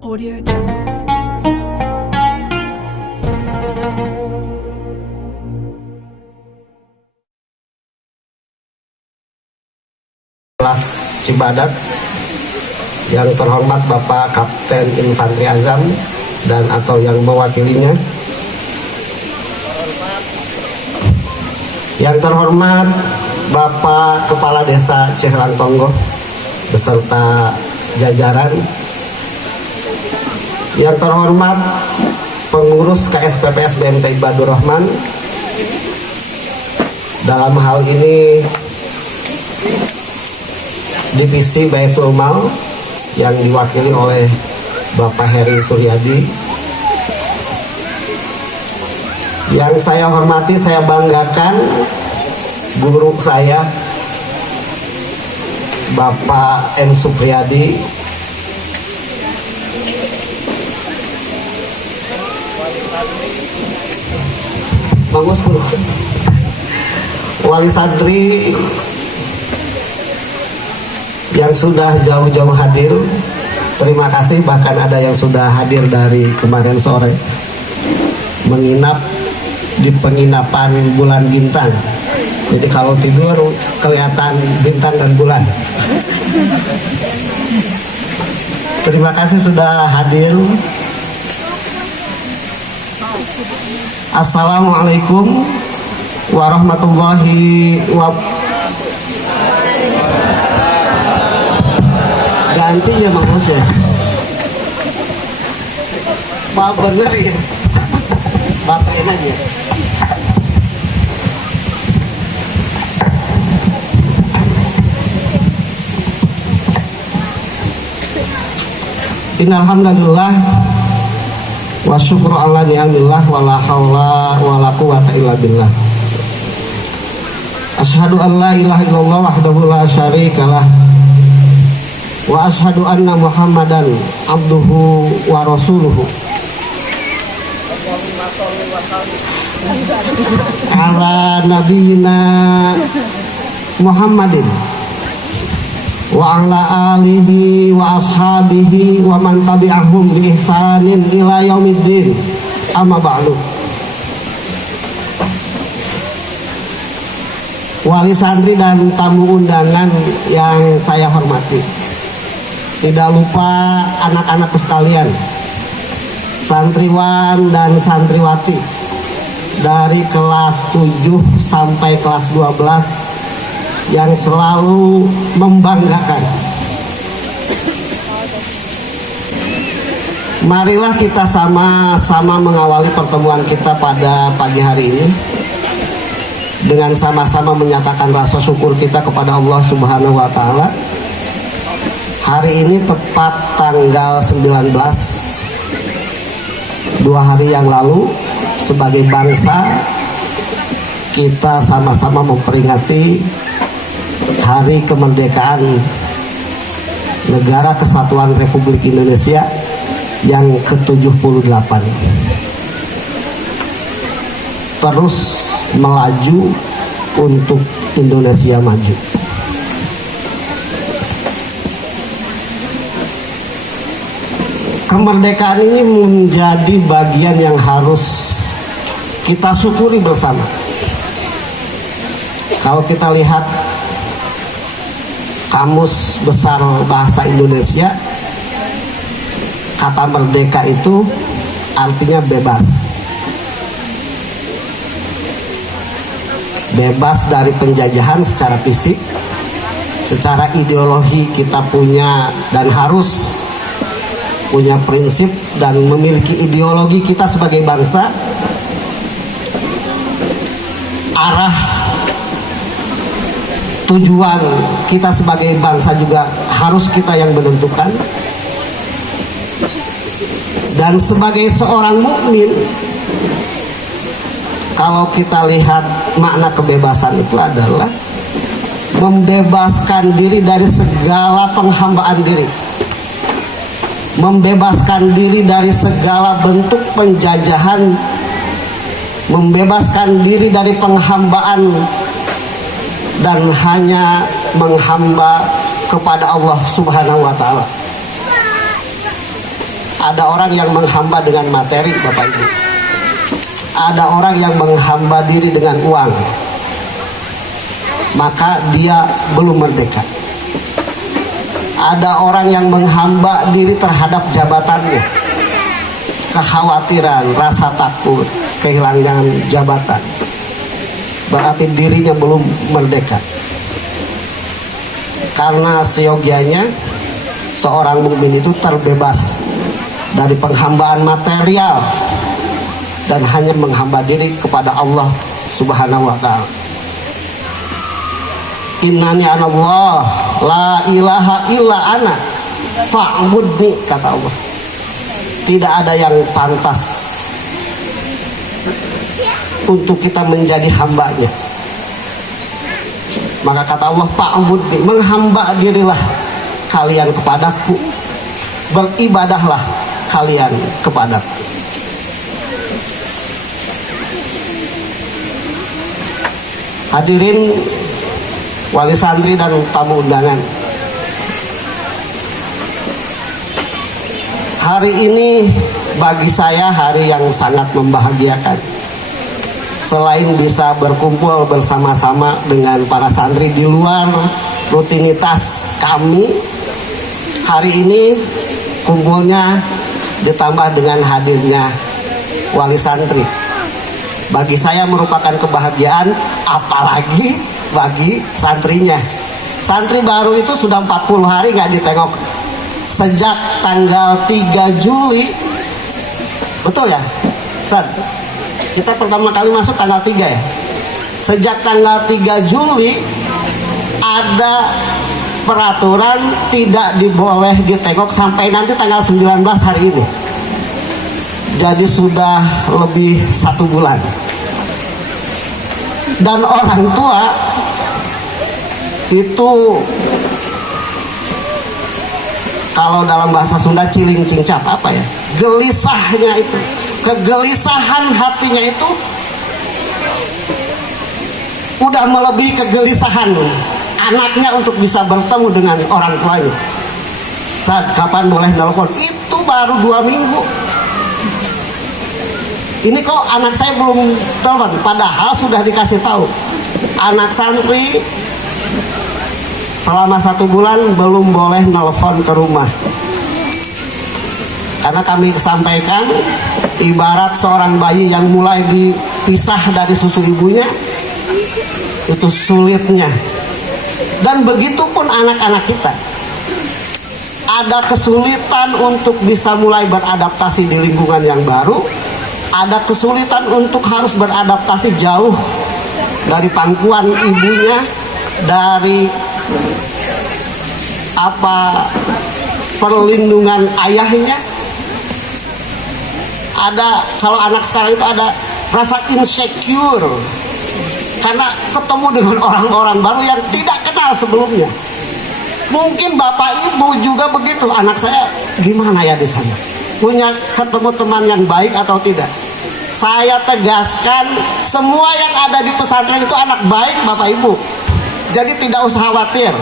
Audio Jungle. Kelas Cibadak yang terhormat Bapak Kapten Infanteri Azam dan atau yang mewakilinya, yang terhormat Bapak Kepala Desa Ciherang Tonggo beserta jajaran, yang terhormat pengurus KSPPS BMT Ibadur Rahman, dalam hal ini Divisi Baitul Mal yang diwakili oleh Bapak Heri Suryadi. Yang saya hormati, saya banggakan guru saya Bapak M. Supriyadi, Bagus guru, wali santri yang sudah jauh-jauh hadir. Terima kasih, bahkan ada yang sudah hadir dari kemarin sore menginap di penginapan Bulan Bintang. Jadi kalau tidur kelihatan bintang dan bulan. Terima kasih sudah hadir. Assalamualaikum warahmatullahi wabarakatuh. Ganti ya Mang Bos ya. Pak bener ya. Baterin aja. Innalhamdulillah wa syukru ala ni'amillah wa la hawla wa la quwata illa billah. Asyhadu an la ilaha illallah wahdahu la syarikalah wa ashadu anna Muhammadan abduhu wa rasuluhu ala nabiyina Muhammadin wa ala alihi wa ashabihi wa man tabi'ahum bi ihsanin ila yaumiddin, amma ba'du. Wali santri dan tamu undangan yang saya hormati, tidak lupa anak-anakku sekalian, santriwan dan santriwati dari kelas 7 sampai kelas 12 yang selalu membanggakan. Marilah kita sama-sama mengawali pertemuan kita pada pagi hari ini dengan sama-sama menyatakan rasa syukur kita kepada Allah Subhanahu wa Ta'ala. Hari ini tepat tanggal 19, 2 hari yang lalu, sebagai bangsa kita sama-sama memperingati Hari Kemerdekaan Negara Kesatuan Republik Indonesia yang ke-78. Terus melaju untuk Indonesia maju. Kemerdekaan ini menjadi bagian yang harus kita syukuri bersama. Kalau kita lihat Kamus Besar Bahasa Indonesia, kata merdeka itu artinya bebas. Bebas dari penjajahan secara fisik, secara ideologi kita punya dan harus punya prinsip dan memiliki ideologi kita sebagai bangsa. Arah tujuan kita sebagai bangsa juga harus kita yang menentukan. Dan sebagai seorang mukmin, kalau kita lihat makna kebebasan itu adalah membebaskan diri dari segala penghambaan diri, membebaskan diri dari segala bentuk penjajahan, membebaskan diri dari penghambaan dan hanya menghamba kepada Allah Subhanahu wa Ta'ala. Ada orang yang menghamba dengan materi, Bapak Ibu. Ada orang yang menghamba diri dengan uang, maka dia belum merdeka. Ada orang yang menghamba diri terhadap jabatannya, kekhawatiran, rasa takut, kehilangan jabatan, berarti dirinya belum merdeka. Karena seyogianya seorang mukmin itu terbebas dari penghambaan material dan hanya menghamba diri kepada Allah Subhanahu wa ta'ala. Innani anallah la ilaha illa ana fa'budni, kata Allah. Tidak ada yang pantas untuk kita menjadi hambanya. Maka kata Allah, fa'budni, menghamba dirilah kalian kepadaku, beribadahlah kalian kepadaku. Hadirin wali santri dan tamu undangan, hari ini bagi saya hari yang sangat membahagiakan. Selain bisa berkumpul bersama-sama dengan para santri di luar rutinitas kami, hari ini kumpulnya ditambah dengan hadirnya wali santri. Bagi saya merupakan kebahagiaan, apalagi bagi santrinya. Santri baru itu sudah 40 hari nggak ditengok sejak tanggal 3 Juli. Betul ya, Ustaz? Kita pertama kali masuk tanggal 3 ya. Sejak tanggal 3 Juli ada peraturan tidak diboleh ditengok sampai nanti tanggal 19 hari ini. Jadi sudah lebih 1 bulan. Dan orang tua itu kalau dalam bahasa Sunda ciling cincap, apa ya, gelisahnya itu, kegelisahan hatinya itu udah melebihi kegelisahan anaknya untuk bisa bertemu dengan orang tuanya. Saat kapan boleh nelpon, itu baru 2 minggu. Ini kok anak saya belum telepon, padahal sudah dikasih tahu. Anak santri selama 1 bulan belum boleh nelpon ke rumah. Karena kami sampaikan, ibarat seorang bayi yang mulai dipisah dari susu ibunya, itu sulitnya. Dan begitu pun anak-anak kita, ada kesulitan untuk bisa mulai beradaptasi di lingkungan yang baru, ada kesulitan untuk harus beradaptasi jauh dari pangkuan ibunya, dari perlindungan ayahnya. Ada, kalau anak sekarang itu ada rasa insecure karena ketemu dengan orang-orang baru yang tidak kenal sebelumnya. Mungkin bapak ibu juga begitu. Anak saya gimana ya di sana? Punya ketemu teman yang baik atau tidak? Saya tegaskan, semua yang ada di pesantren itu anak baik bapak ibu. Jadi tidak usah khawatir.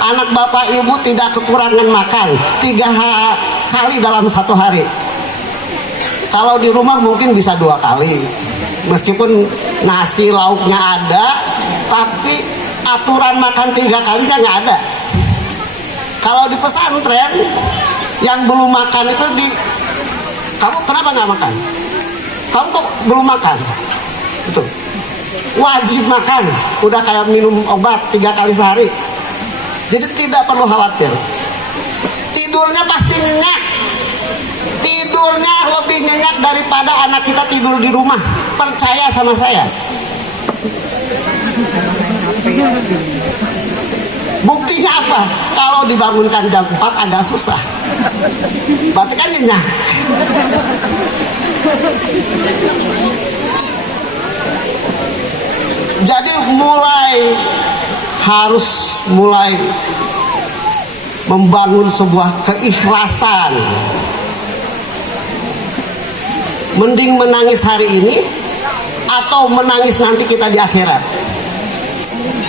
Anak bapak ibu tidak kekurangan makan 3 kali dalam 1 hari. Kalau di rumah mungkin bisa 2 kali. Meskipun nasi lauknya ada, tapi aturan makan 3 kalinya nggak ada. Kalau di pesantren yang belum makan itu kamu kenapa nggak makan? Kamu kok belum makan? Betul. Wajib makan. Udah kayak minum obat 3 kali sehari. Jadi tidak perlu khawatir. Tidurnya pasti nyenyak. Tidurnya lebih nyenyak daripada anak kita tidur di rumah. Percaya sama saya. Buktinya apa? Kalau dibangunkan jam 4 agak susah. Berarti kan nyenyak. Jadi harus mulai membangun sebuah keikhlasan. Mending menangis hari ini atau menangis nanti kita di akhirat?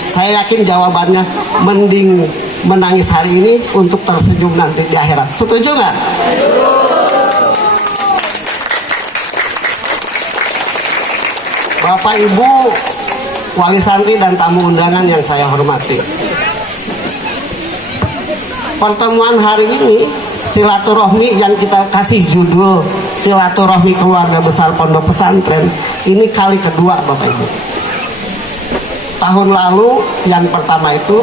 Saya yakin jawabannya mending menangis hari ini untuk tersenyum nanti di akhirat. Setuju nggak? Bapak Ibu wali santri dan tamu undangan yang saya hormati, pertemuan hari ini silaturahmi yang kita kasih judul silaturahmi keluarga besar pondok pesantren ini kali kedua Bapak Ibu. Tahun lalu yang pertama itu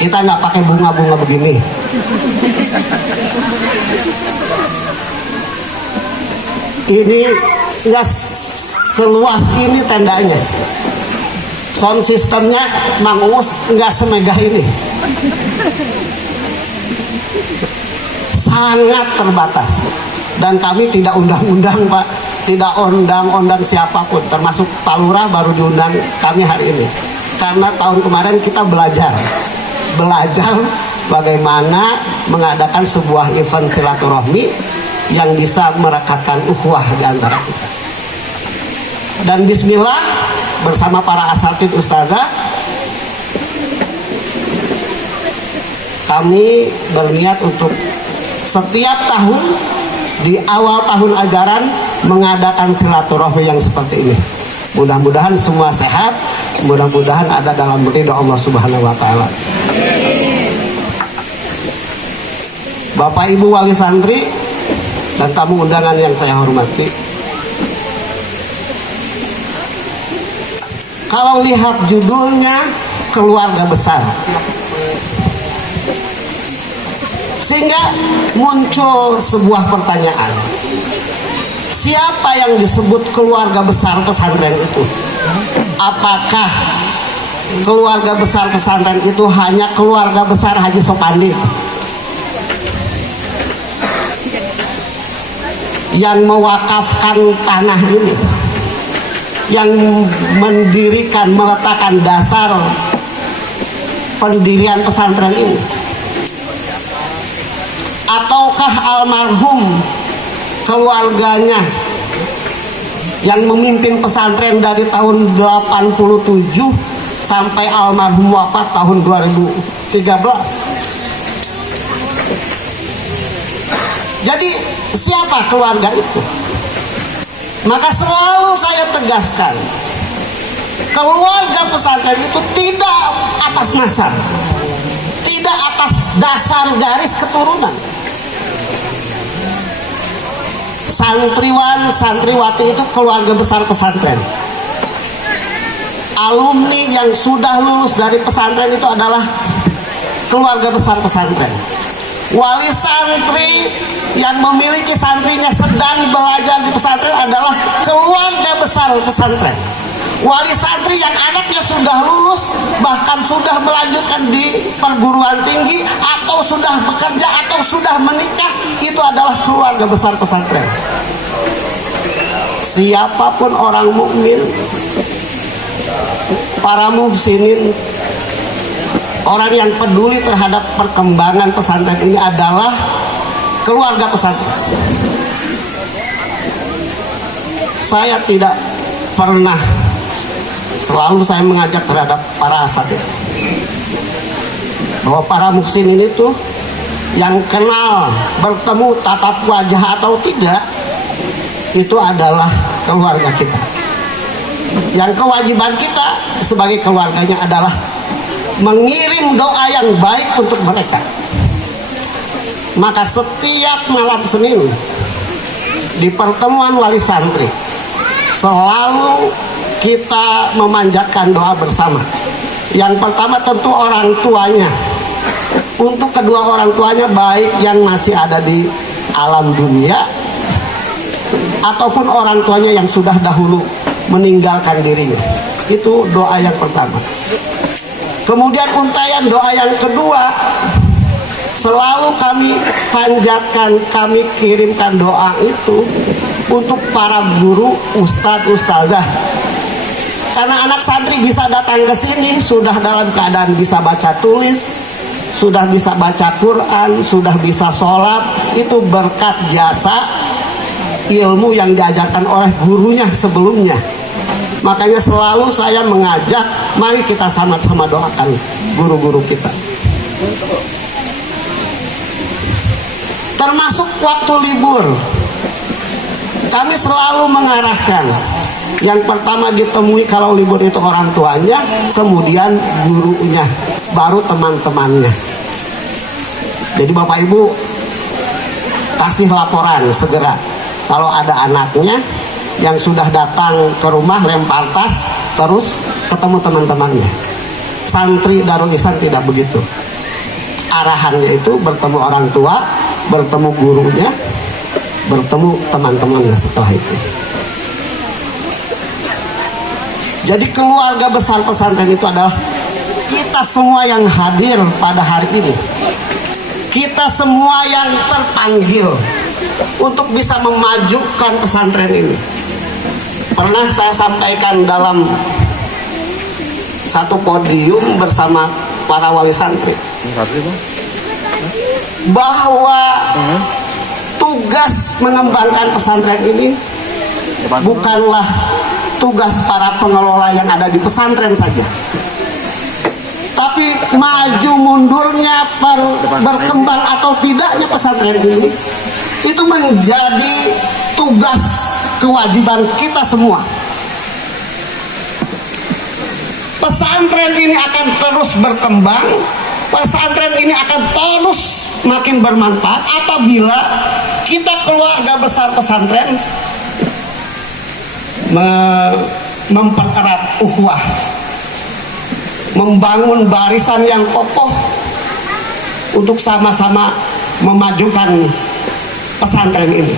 kita nggak pakai bunga-bunga begini. Ini nggak seluas ini tendanya. Sound sistemnya Mang Uus nggak semegah ini. Sangat terbatas. Dan kami tidak undang-undang Pak, tidak undang-undang siapapun, termasuk Pak Lurah baru diundang kami hari ini. Karena tahun kemarin kita belajar bagaimana mengadakan sebuah event silaturahmi yang bisa merekatkan ukhuwah di antara kita. Dan bismillah bersama para asatid ustazah kami berniat untuk setiap tahun di awal tahun ajaran mengadakan silaturahmi yang seperti ini. Mudah-mudahan semua sehat, mudah-mudahan ada dalam ridho Allah Subhanahu wa taala. Bapak Ibu wali santri dan tamu undangan yang saya hormati, kalau lihat judulnya keluarga besar, sehingga muncul sebuah pertanyaan, siapa yang disebut keluarga besar pesantren itu? Apakah keluarga besar pesantren itu hanya keluarga besar Haji Sopandi yang mewakafkan tanah ini, yang mendirikan, meletakkan dasar pendirian pesantren ini? Ataukah almarhum keluarganya yang memimpin pesantren dari tahun 87 sampai almarhum wafat tahun 2013? Jadi siapa keluarga itu? Maka selalu saya tegaskan, keluarga pesantren itu tidak atas nasab, tidak atas dasar garis keturunan. Santriwan, santriwati itu keluarga besar pesantren. Alumni yang sudah lulus dari pesantren itu adalah keluarga besar pesantren. Wali santri yang memiliki santrinya sedang belajar di pesantren adalah keluarga besar pesantren. Wali santri yang anaknya sudah lulus, bahkan sudah melanjutkan di perguruan tinggi, atau sudah bekerja, atau sudah menikah, itu adalah keluarga besar pesantren. Siapapun orang mukmin, para muhsinin, orang yang peduli terhadap perkembangan pesantren ini adalah keluarga pesantren. Saya tidak pernah, selalu saya mengajak terhadap para asatid bahwa para muhsinin itu yang kenal bertemu tatap wajah atau tidak, itu adalah keluarga kita. Yang kewajiban kita sebagai keluarganya adalah mengirim doa yang baik untuk mereka. Maka setiap malam Senin di pertemuan wali santri selalu kita memanjatkan doa bersama. Yang pertama tentu orang tuanya, untuk kedua orang tuanya, baik yang masih ada di alam dunia ataupun orang tuanya yang sudah dahulu meninggalkan dirinya. Itu doa yang pertama. Kemudian untayan doa yang kedua, selalu kami panjatkan, kami kirimkan doa itu untuk para guru, ustadz, ustazah. Karena anak santri bisa datang ke sini sudah dalam keadaan bisa baca tulis, sudah bisa baca Quran, sudah bisa sholat. Itu berkat jasa ilmu yang diajarkan oleh gurunya sebelumnya. Makanya selalu saya mengajak, mari kita sama-sama doakan guru-guru kita. Termasuk waktu libur, kami selalu mengarahkan yang pertama ditemui kalau libur itu orang tuanya, kemudian gurunya, baru teman-temannya. Jadi Bapak Ibu kasih laporan segera kalau ada anaknya yang sudah datang ke rumah lempar tas terus ketemu teman-temannya. Santri Darul Ihsan tidak begitu. Arahannya itu bertemu orang tua, bertemu gurunya, bertemu teman-temannya setelah itu. Jadi keluarga besar pesantren itu adalah kita semua yang hadir pada hari ini. Kita semua yang terpanggil untuk bisa memajukan pesantren ini. Pernah saya sampaikan dalam satu podium bersama para wali santri bahwa tugas mengembangkan pesantren ini bukanlah tugas para pengelola yang ada di pesantren saja, tapi maju mundurnya berkembang atau tidaknya pesantren ini itu menjadi tugas kewajiban kita semua. Pesantren ini akan terus berkembang, pesantren ini akan terus makin bermanfaat apabila kita keluarga besar pesantren mempererat ukhuwah, membangun barisan yang kokoh untuk sama-sama memajukan pesantren ini.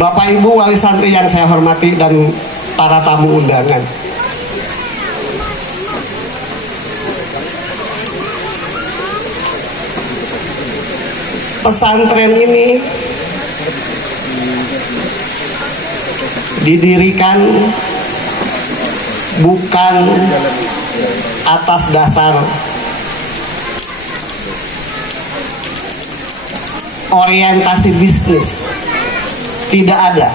Bapak Ibu wali santri yang saya hormati dan para tamu undangan, pesantren ini didirikan bukan atas dasar orientasi bisnis. Tidak ada.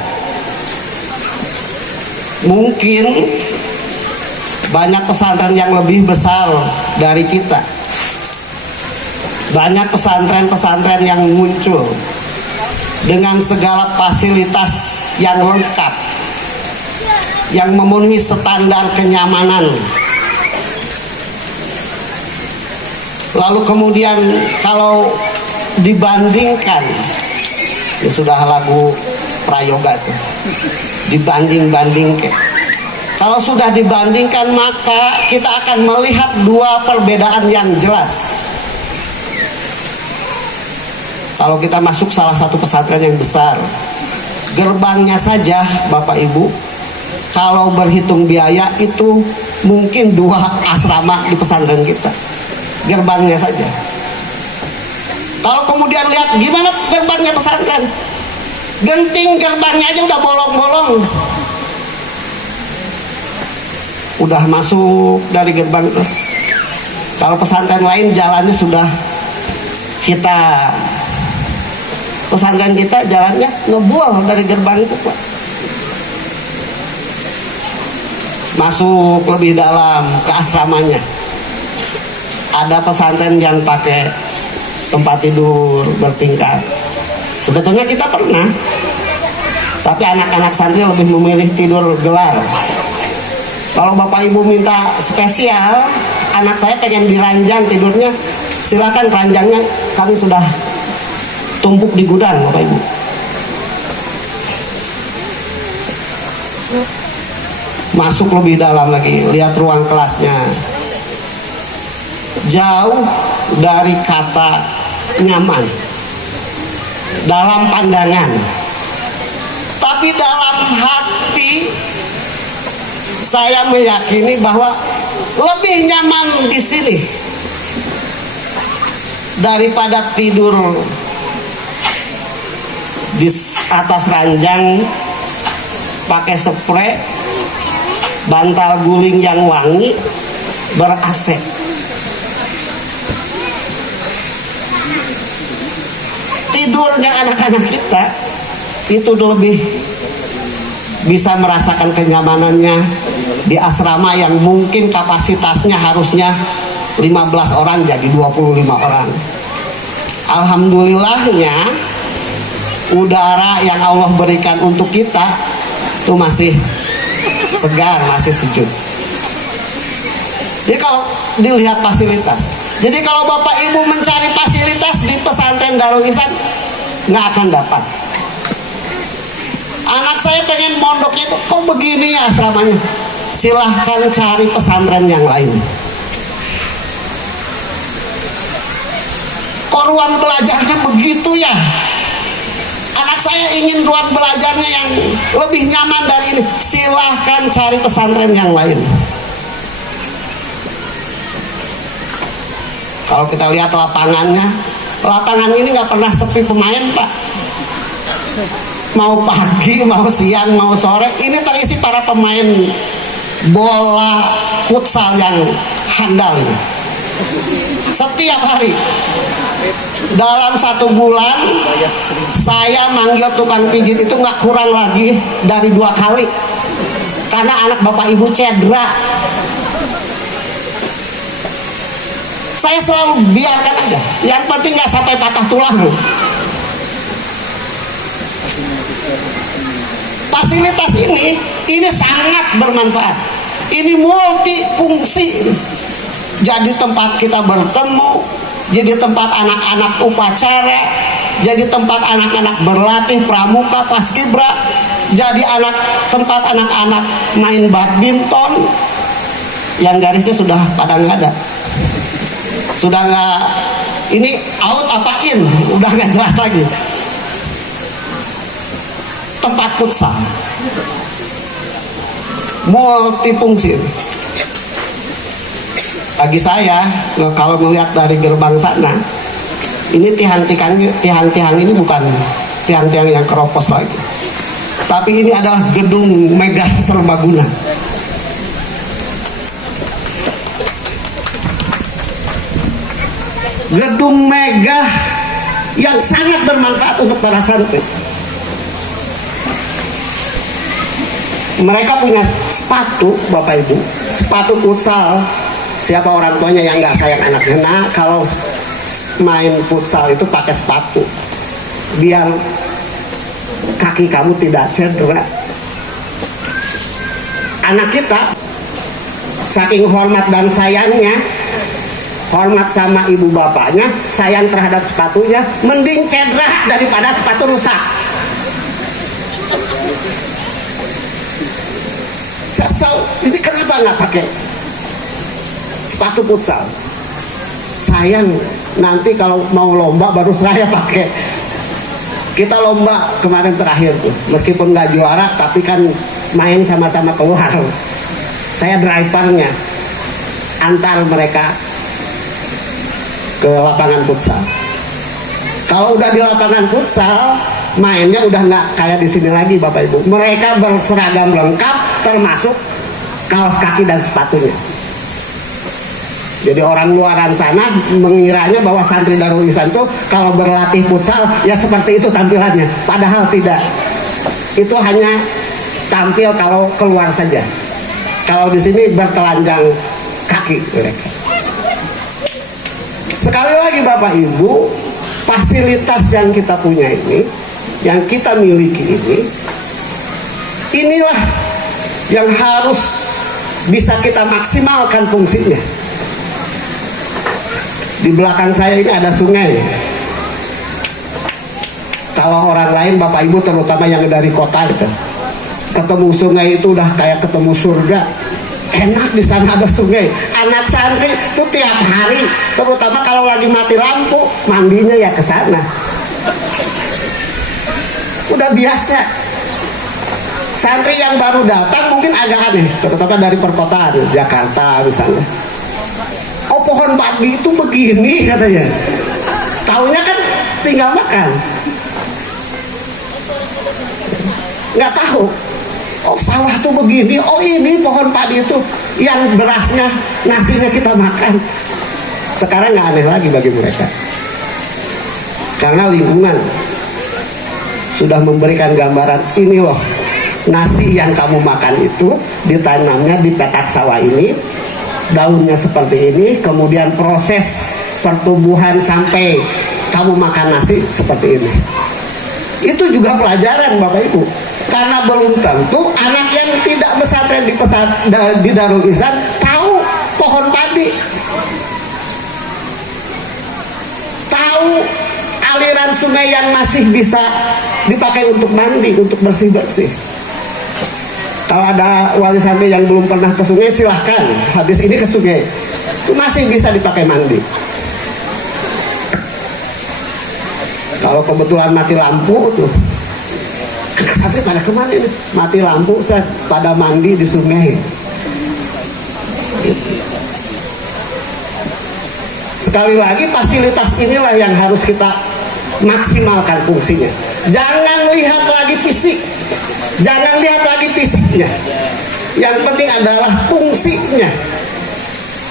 Mungkin banyak pesantren yang lebih besar dari kita. Banyak pesantren-pesantren yang muncul dengan segala fasilitas yang lengkap, yang memenuhi standar kenyamanan. Lalu kemudian kalau dibandingkan, ya sudah lagu prayoga tuh, dibanding-bandingkan. Kalau sudah dibandingkan maka kita akan melihat dua perbedaan yang jelas. Kalau kita masuk salah satu pesantren yang besar, gerbangnya saja Bapak Ibu, kalau berhitung biaya itu mungkin 2 asrama di pesantren kita, gerbangnya saja. Kalau kemudian lihat gimana gerbangnya pesantren, genting gerbangnya aja udah bolong-bolong. Udah masuk dari gerbang itu. Kalau pesantren lain jalannya sudah kita, pesantren kita jalannya ngebuang dari gerbang itu, Pak. Masuk lebih dalam ke asramanya. Ada pesantren yang pakai tempat tidur bertingkat. Sebetulnya kita pernah, tapi anak-anak santri lebih memilih tidur gelar. Kalau Bapak Ibu minta spesial, anak saya pengen di ranjang tidurnya, silakan, ranjangnya kami sudah tumpuk di gudang Bapak Ibu. Masuk lebih dalam lagi, lihat ruang kelasnya. Jauh dari kata nyaman dalam pandangan, tapi dalam hati saya meyakini bahwa lebih nyaman di sini daripada tidur di atas ranjang pakai spray, bantal guling yang wangi, ber-AC. Tidurnya anak-anak kita itu lebih bisa merasakan kenyamanannya di asrama yang mungkin kapasitasnya harusnya 15 orang jadi 25 orang. Alhamdulillahnya udara yang Allah berikan untuk kita itu masih segar, masih sejuk. Jadi kalau dilihat fasilitas, jadi kalau Bapak Ibu mencari fasilitas di pesantren Darul Ihsan nggak akan dapat. Anak saya pengen mondoknya itu kok begini ya asramanya, silahkan cari pesantren yang lain. Kok ruang belajarnya begitu ya, anak saya ingin ruang belajarnya yang lebih nyaman dari ini, silahkan cari pesantren yang lain. Kalau kita lihat lapangannya, lapangan ini nggak pernah sepi pemain, Pak. Mau pagi, mau siang, mau sore, ini terisi para pemain bola futsal yang handal ini. Setiap hari, dalam 1 bulan, saya manggil tukang pijit itu nggak kurang lagi dari 2 kali, karena anak Bapak Ibu cedera. Saya selalu biarkan aja, yang penting nggak sampai patah tulang. Fasilitas ini sangat bermanfaat. Ini multifungsi. Jadi tempat kita bertemu, jadi tempat anak-anak upacara, jadi tempat anak-anak berlatih pramuka paskibra, jadi tempat anak-anak main badminton. Yang garisnya sudah pada nggak ada. Sudah nggak, ini out apa in, udah nggak jelas lagi. Tempat futsal multifungsi. Bagi saya, kalau melihat dari gerbang sana, ini tiang-tiang ini bukan tiang-tiang yang keropos lagi, tapi ini adalah gedung megah serbaguna. Gedung megah yang sangat bermanfaat untuk para santri. Mereka punya sepatu, Bapak Ibu, sepatu futsal. Siapa orang tuanya yang nggak sayang anaknya? Nah, kalau main futsal itu pakai sepatu, biar kaki kamu tidak cedera. Anak kita saking hormat dan sayangnya, hormat sama ibu bapaknya, sayang terhadap sepatunya, mending cedera daripada sepatu rusak. Sesal, ini kenapa nggak pakai sepatu futsal? Sayang, nanti kalau mau lomba baru saya pakai. Kita lomba kemarin terakhir tuh, meskipun nggak juara, tapi kan main sama-sama keluar. Saya drivernya, antar mereka ke lapangan futsal. Kalau udah di lapangan futsal, mainnya udah nggak kayak di sini lagi, Bapak Ibu. Mereka berseragam lengkap, termasuk kaos kaki dan sepatunya. Jadi orang luaran sana mengiranya bahwa santri Darul Ihsan itu kalau berlatih futsal ya seperti itu tampilannya. Padahal tidak. Itu hanya tampil kalau keluar saja. Kalau di sini bertelanjang kaki mereka. Sekali lagi Bapak Ibu, fasilitas yang kita punya ini, yang kita miliki ini, inilah yang harus bisa kita maksimalkan fungsinya. Di belakang saya ini ada sungai. Kalau orang lain, Bapak Ibu terutama yang dari kota gitu, ketemu sungai itu udah kayak ketemu surga. Enak di sana ada sungai. Anak santri itu tiap hari, terutama kalau lagi mati lampu, mandinya ya ke sana. Udah biasa. Santri yang baru datang mungkin agak aneh, terutama dari perkotaan, Jakarta misalnya. Oh, pohon padi itu begini katanya. Taunya kan tinggal makan. Nggak tahu. Oh, sawah tuh begini. Oh, ini pohon padi itu yang berasnya, nasinya kita makan. Sekarang nggak aneh lagi bagi mereka. Karena lingkungan sudah memberikan gambaran, ini loh nasi yang kamu makan itu ditanamnya di petak sawah ini, daunnya seperti ini, kemudian proses pertumbuhan sampai kamu makan nasi seperti ini. Itu juga pelajaran Bapak Ibu, karena belum tentu anak yang tidak pesantren di Darul Ihsan tahu pohon padi, tahu aliran sungai yang masih bisa dipakai untuk mandi, untuk bersih-bersih. Kalau ada wali santri yang belum pernah ke sungai, silahkan habis ini ke sungai, itu masih bisa dipakai mandi. Kalau kebetulan mati lampu tuh, anak santri pada kemana ini? Mati lampu, pada mandi di sungai. Sekali lagi, fasilitas inilah yang harus kita maksimalkan fungsinya. Jangan lihat lagi fisik, jangan lihat lagi fisiknya. Yang penting adalah fungsinya.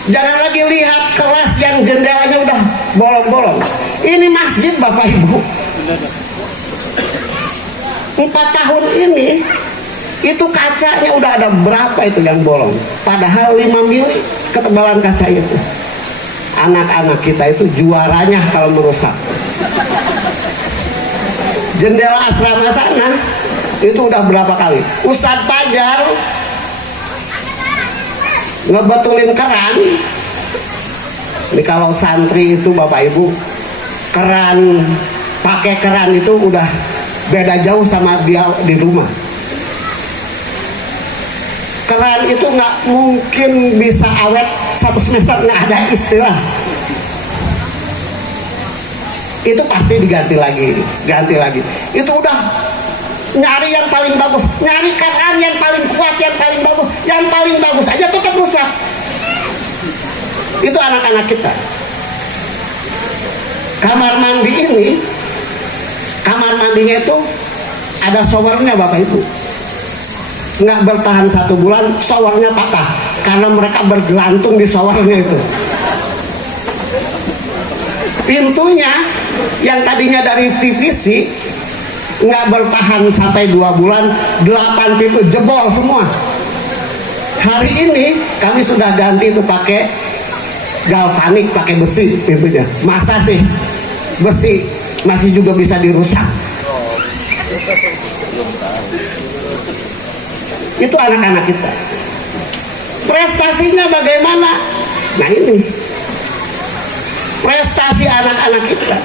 Jangan lagi lihat kelas yang jendelanya udah bolong-bolong. Ini masjid Bapak Ibu, 4 tahun ini itu kacanya udah ada berapa itu yang bolong, padahal 5 mili ketebalan kaca itu. Anak-anak kita itu juaranya kalau merusak. Jendela asrama sana itu udah berapa kali Ustadz Fajar ngebetulin keran. Ini kalau santri itu Bapak Ibu, keran, pakai keran itu udah beda jauh sama dia di rumah. Keran itu nggak mungkin bisa awet 1 semester, nggak ada istilah. Itu pasti diganti lagi, ganti lagi. Itu udah nyari yang paling bagus, nyari keran yang paling kuat, yang paling bagus aja tetap rusak. Itu anak-anak kita. Kamar mandi ini, kamar mandinya itu ada showernya Bapak Ibu, nggak bertahan 1 bulan showernya patah karena mereka bergelantung di showernya itu. Pintunya yang tadinya dari PVC nggak bertahan sampai 2 bulan, 8 pintu jebol semua. Hari ini kami sudah ganti itu pakai galvanik, pakai besi pintunya. Masa sih besi masih juga bisa dirusak? Itu anak-anak kita. Prestasinya bagaimana? Nah ini prestasi anak-anak kita.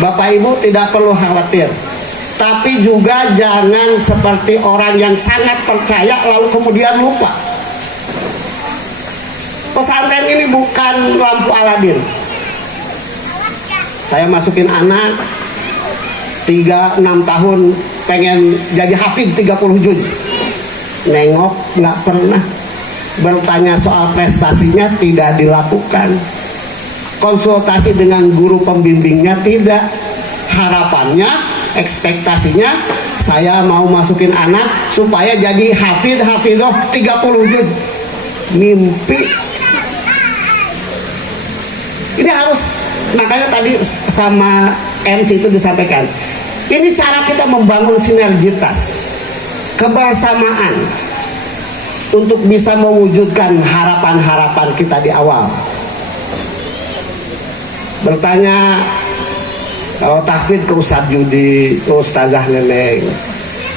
Bapak Ibu tidak perlu khawatir, tapi juga jangan seperti orang yang sangat percaya lalu kemudian lupa. Pesantren ini bukan lampu Aladin. Saya masukin anak 3-6 tahun pengen jadi hafid 30 juz, nengok nggak pernah, bertanya soal prestasinya tidak dilakukan, konsultasi dengan guru pembimbingnya tidak. Harapannya, ekspektasinya saya mau masukin anak supaya jadi hafidoh 30 juz. Mimpi. Ini harus, makanya tadi sama MC itu disampaikan, ini cara kita membangun sinergitas, kebersamaan untuk bisa mewujudkan harapan-harapan kita di awal. Bertanya kalau tahfidz ke Ustadz Yudi, ke Ustazah Neneng.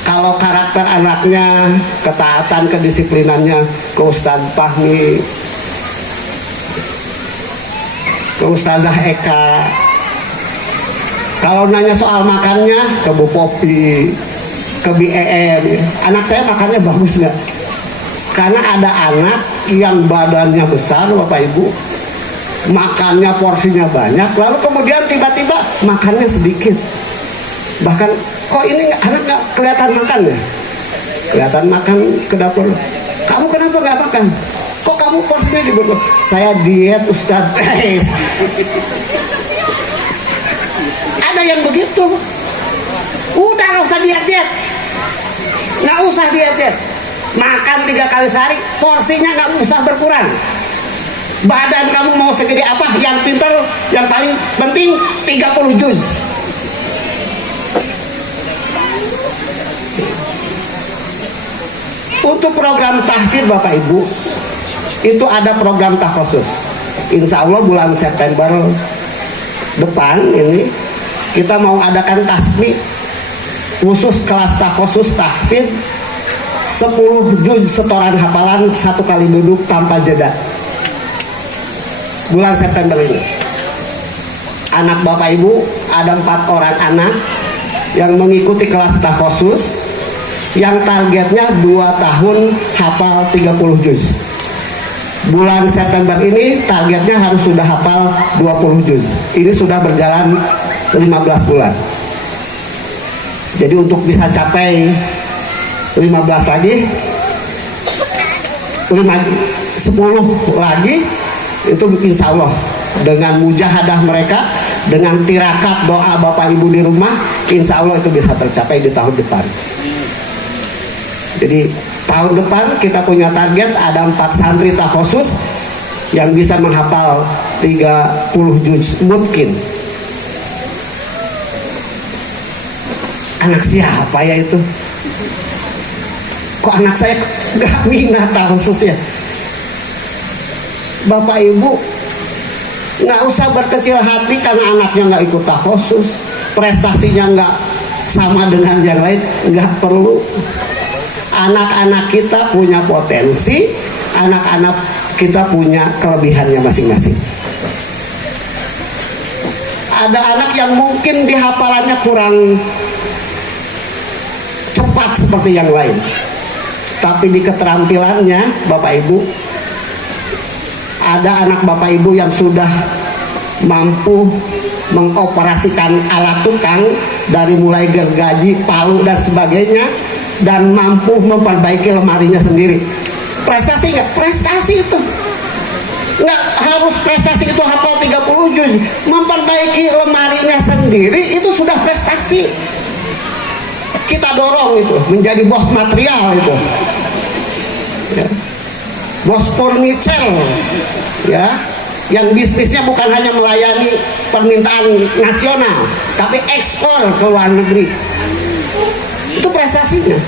Kalau karakter anaknya, ketaatan, kedisiplinannya ke Ustadz Fahmi, ke Ustazah Eka. Kalau nanya soal makannya, ke Bu Popi, ke BEM. Anak saya makannya bagus nggak? Karena ada anak yang badannya besar Bapak Ibu, makannya porsinya banyak, lalu kemudian tiba-tiba makannya sedikit. Bahkan kok ini anak nggak kelihatan makan ya? Kelihatan makan ke dapur. Kamu kenapa nggak makan? Kok kamu porsinya dibungkus? Saya diet Ustadz. Ada yang begitu. Udah nggak usah diet, nggak usah diet. Makan 3 kali sehari, porsinya nggak usah berkurang. Badan kamu mau segede apa, yang pintar, yang paling penting 30 juz. Untuk program tahfidz Bapak Ibu, itu ada program takhusus. Insya Allah bulan September depan ini kita mau adakan tasmi khusus kelas khusus tahfidz 10 juz setoran hafalan 1 kali duduk tanpa jeda bulan September ini. Anak Bapak Ibu ada 4 orang anak yang mengikuti kelas khusus yang targetnya 2 tahun hafal 30 juz. Bulan September ini targetnya harus sudah hafal 20 juz. Ini sudah berjalan 15 bulan. Jadi untuk bisa capai 15 lagi 10 lagi itu insya Allah dengan mujahadah mereka, dengan tirakat doa Bapak Ibu di rumah, insya Allah itu bisa tercapai di tahun depan. Jadi tahun depan kita punya target ada 4 santri khusus yang bisa menghafal 30 juz mungkin. Anak siapa ya itu? Kok anak saya gak minat khususnya? Bapak Ibu nggak usah berkecil hati karena anaknya nggak ikut khusus, prestasinya nggak sama dengan yang lain, nggak perlu. Anak-anak kita punya potensi, anak-anak kita punya kelebihannya masing-masing. Ada anak yang mungkin dihafalannya kurang cepat seperti yang lain, tapi di keterampilannya Bapak Ibu, ada anak Bapak Ibu yang sudah mampu mengoperasikan alat tukang dari mulai gergaji, palu dan sebagainya, dan mampu memperbaiki lemarinya sendiri. Prestasi nggak? Prestasi itu nggak harus prestasi itu hafal 30 juz. Memperbaiki lemarinya sendiri itu sudah prestasi. Kita dorong itu menjadi bos material itu, ya. Bos furniture, ya, yang bisnisnya bukan hanya melayani permintaan nasional tapi ekspor ke luar negeri. Itu prestasinya.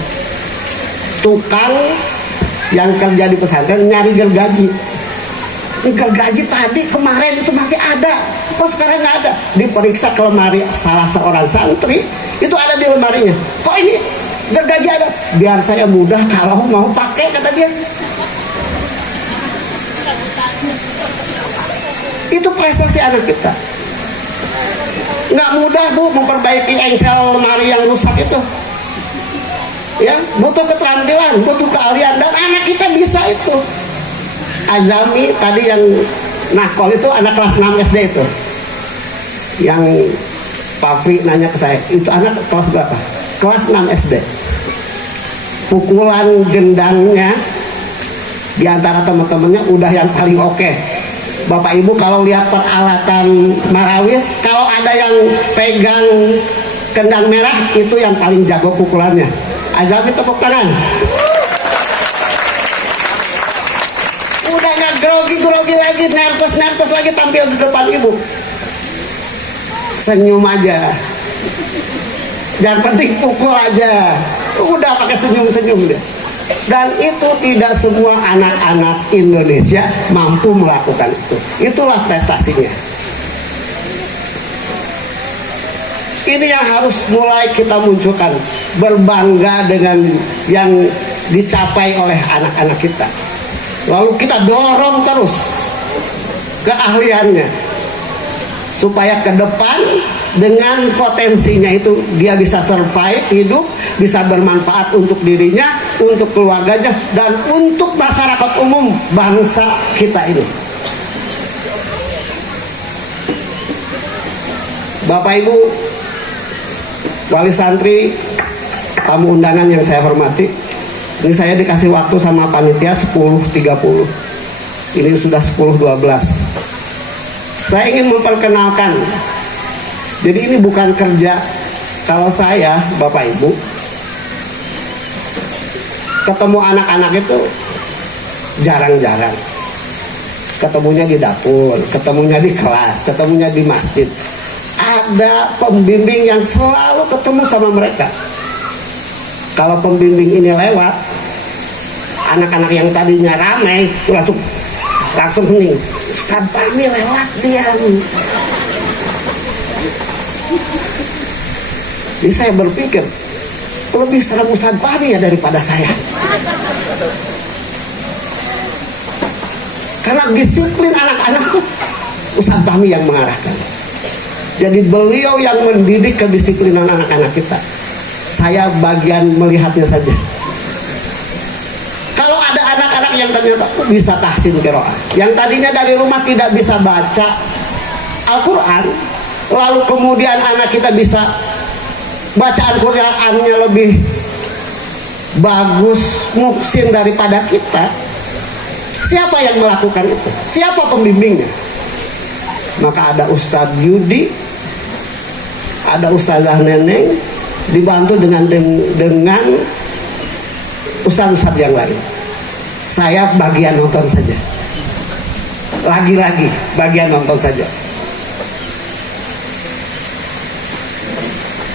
Tukang yang kerja di pesantren nyari gergaji. Ini gergaji tadi kemarin itu masih ada, kok sekarang nggak ada? Diperiksa ke lemari salah seorang santri, itu ada di lemarinya. Kok ini gergaji ada? Biar saya mudah kalau mau pakai, kata dia. Itu prestasi anak kita. Nggak mudah Bu memperbaiki engsel lemari yang rusak itu, ya, butuh keterampilan, butuh keahlian, dan anak kita bisa itu. Azami tadi yang nakol itu anak kelas 6 SD itu, yang Pak Fri nanya ke saya, itu anak kelas berapa? Kelas 6 SD. Pukulan gendangnya di antara teman-temannya udah yang paling oke. Bapak Ibu kalau lihat peralatan marawis, kalau ada yang pegang kendang merah, itu yang paling jago pukulannya. Azami tepuk tangan. Udah nggak grogi lagi, nervous lagi tampil di depan ibu. Senyum aja. Jangan penting pukul aja. Udah pakai senyum dia. Dan itu tidak semua anak-anak Indonesia mampu melakukan itu. Itulah prestasinya. Ini yang harus mulai kita munculkan. Berbangga dengan yang dicapai oleh anak-anak kita. Lalu kita dorong terus keahliannya, supaya ke depan dengan potensinya itu dia bisa survive hidup, bisa bermanfaat untuk dirinya, untuk keluarganya, dan untuk masyarakat umum bangsa kita ini. Bapak Ibu wali santri, tamu undangan yang saya hormati, ini saya dikasih waktu sama panitia 10.30. Ini sudah 10.12. Saya ingin memperkenalkan. Jadi ini bukan kerja. Kalau saya, Bapak Ibu, ketemu anak-anak itu jarang-jarang. Ketemunya di dapur, ketemunya di kelas, ketemunya di masjid. Ada pembimbing yang selalu ketemu sama mereka. Kalau pembimbing ini lewat, anak-anak yang tadinya ramai langsung hening. Ustaz Fahmi lewat diam. Jadi saya berpikir, lebih serem Ustadz Fahmi ya daripada saya. Karena disiplin anak-anak itu Ustadz Fahmi yang mengarahkan. Jadi beliau yang mendidik kedisiplinan anak-anak kita. Saya bagian melihatnya saja. Kalau ada anak-anak yang ternyata bisa tahsin qiraah, yang tadinya dari rumah tidak bisa baca Al-Quran, lalu kemudian anak kita bisa bacaan Qur'annya lebih bagus, muhsin daripada kita. Siapa yang melakukan itu? Siapa pembimbingnya? Maka ada Ustadz Yudi, ada Ustazah Neneng, dibantu dengan ustadz-ustadz yang lain. Saya bagian nonton saja. Lagi-lagi bagian nonton saja.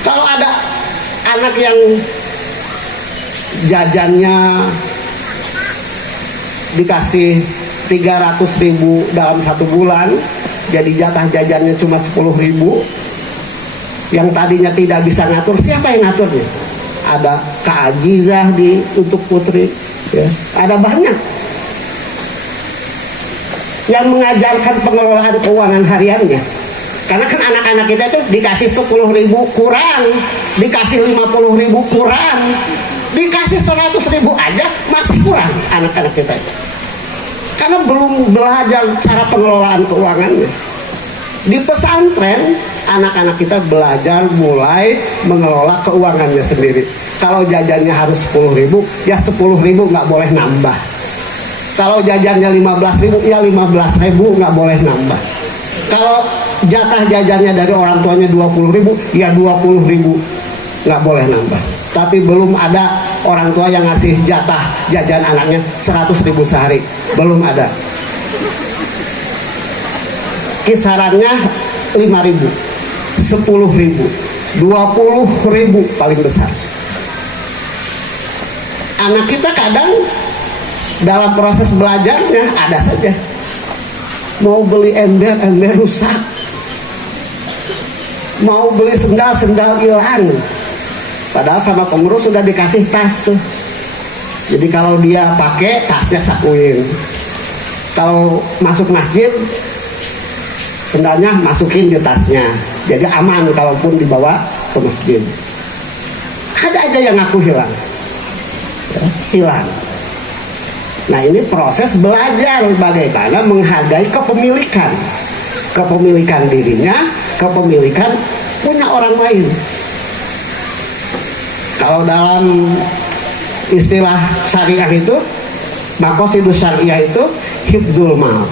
Kalau ada anak yang jajannya dikasih 300.000 dalam 1 bulan, jadi jatah jajannya cuma 10.000, yang tadinya tidak bisa ngatur, siapa yang ngaturnya? Ada Kak Ajizah untuk putri, ya. Ada banyak yang mengajarkan pengelolaan keuangan hariannya. Karena kan anak-anak kita itu dikasih 10.000 kurang, dikasih 50.000 kurang, dikasih 100.000 aja masih kurang anak-anak kita itu. Karena belum belajar cara pengelolaan keuangannya. Di pesantren anak-anak kita belajar mulai mengelola keuangannya sendiri. Kalau jajannya harus 10.000, ya 10.000 nggak boleh nambah. Kalau jajannya 15.000, ya 15.000 nggak boleh nambah. Kalau jatah jajannya dari orang tuanya 20.000, ya 20.000 nggak boleh nambah. Tapi belum ada orang tua yang ngasih jatah jajan anaknya 100.000 sehari, belum ada. Kisarannya 5.000, 10.000, 20.000 paling besar. Anak kita kadang dalam proses belajarnya ada saja mau beli ember rusak, mau beli sendal hilang, padahal sama pengurus sudah dikasih tas tuh. Jadi kalau dia pakai tasnya sakuin, kalau masuk masjid sendalnya masukin di tasnya, jadi aman kalaupun dibawa ke masjid. Ada aja yang ngaku hilang, ya, hilang. Nah, ini proses belajar bagaimana menghargai kepemilikan dirinya, kepemilikan punya orang lain. Kalau dalam istilah syariah itu, maqasidus syariah itu hifdzul mal,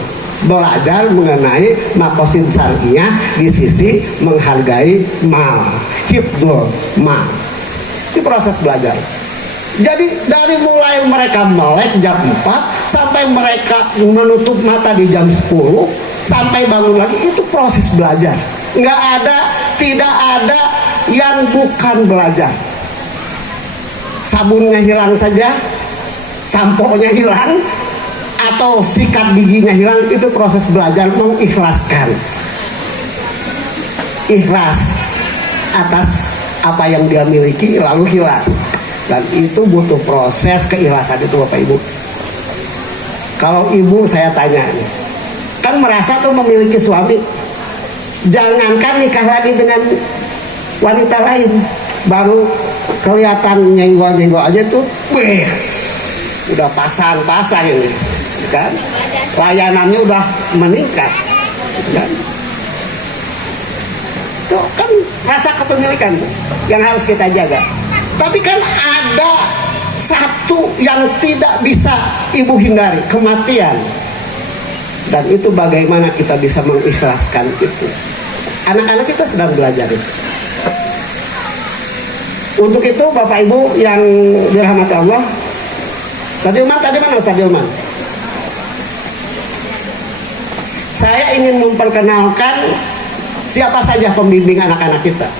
belajar mengenai maqasid syariah di sisi menghargai mal, hifdzul mal. Ini proses belajar. Jadi dari mulai mereka melek jam 4 sampai mereka menutup mata di jam 10 sampai bangun lagi, itu proses belajar. Tidak ada yang bukan belajar. Sabunnya hilang saja, sampo-nya hilang, atau sikat giginya hilang, itu proses belajar mengikhlaskan. Ikhlas atas apa yang dia miliki lalu hilang. Dan itu butuh proses keikhlasan itu Bapak Ibu. Kalau ibu saya tanya, kan merasa tuh memiliki suami, jangankan nikah lagi dengan wanita lain, baru kelihatan nyenggol-nyenggol aja tuh, udah pasang ini, kan? Layanannya udah meningkat, kan? Itu kan rasa kepemilikan yang harus kita jaga. Tapi kan ada satu yang tidak bisa ibu hindari, kematian. Dan itu bagaimana kita bisa mengikhlaskan itu. Anak-anak kita sedang belajar itu. Untuk itu Bapak Ibu yang dirahmati Allah, Ustadz Ilman tadi mana Ustadz Ilman? Saya ingin memperkenalkan siapa saja pembimbing anak-anak kita.